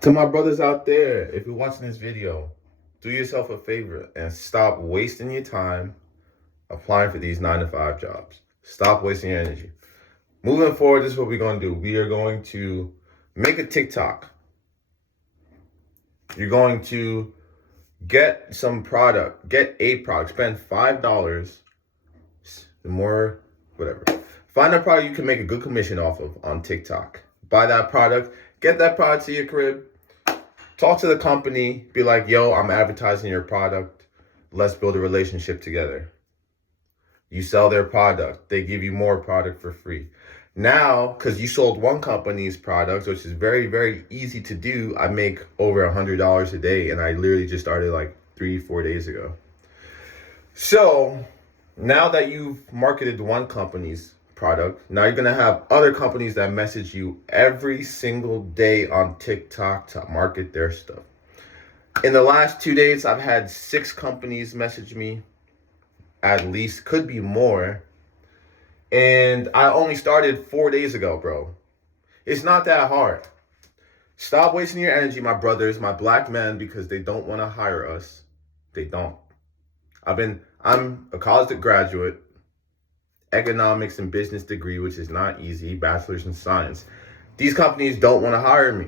To my brothers out there, if you're watching this video, do yourself a favor and stop wasting your time applying for these 9-to-5 jobs. Stop wasting your energy. Moving forward, this is what we're going to do. We are going to make a TikTok. You're going to get some product, get a product, spend $5, more, whatever. Find a product you can make a good commission off of on TikTok. Buy that product, get that product to your crib. Talk to the company, be like, yo, I'm advertising your product. Let's build a relationship together. You sell their product. They give you more product for free. Now, because you sold one company's products, which is very, very easy to do, I make over $100 a day. And I literally just started like 3-4 days ago. So now that you've marketed one company's product, now you're going to have other companies that message you every single day on TikTok to market their stuff. In the last 2 days, I've had 6 companies message me, at least, could be more. And I only started 4 days ago, bro. It's not that hard. Stop wasting your energy, my brothers, my black men, because they don't want to hire us. They don't. I'm a college graduate, economics and business degree, which is not easy, bachelor's in science. These companies don't want to hire me.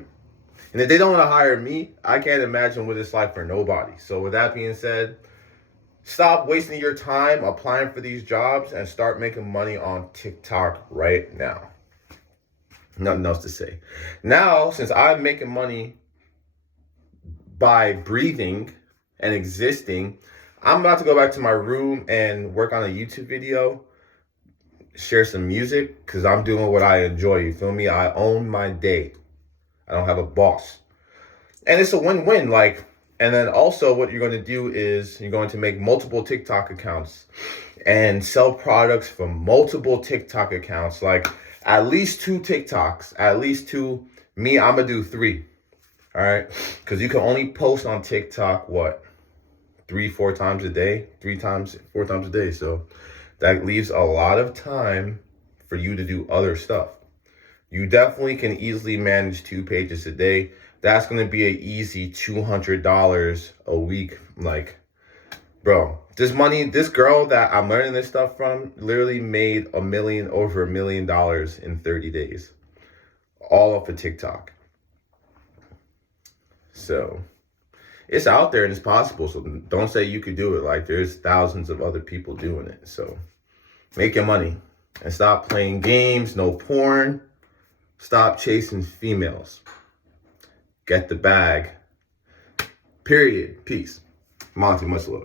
And if they don't want to hire me, I can't imagine what it's like for nobody. So with that being said, stop wasting your time applying for these jobs and start making money on TikTok right now. Nothing else to say. Now, since I'm making money by breathing and existing, I'm about to go back to my room and work on a YouTube video, share some music, because I'm doing what I enjoy. You feel me? I own my day. I don't have a boss. And it's a win-win. And then also what you're going to do is you're going to make multiple TikTok accounts and sell products from multiple TikTok accounts, like at least 2 TikToks, at least 2. Me, I'm going to do 3. All right. Because you can only post on TikTok, 3-4 times a day, 4 times a day. So that leaves a lot of time for you to do other stuff. You definitely can easily manage 2 pages a day. That's going to be an easy $200 a week. Bro, this girl that I'm learning this stuff from literally made over $1 million in 30 days. All off of TikTok. So it's out there and it's possible. So don't say you could do it. There's thousands of other people doing it. So make your money and stop playing games. No porn. Stop chasing females. Get the bag. Period. Peace. Monty, much love.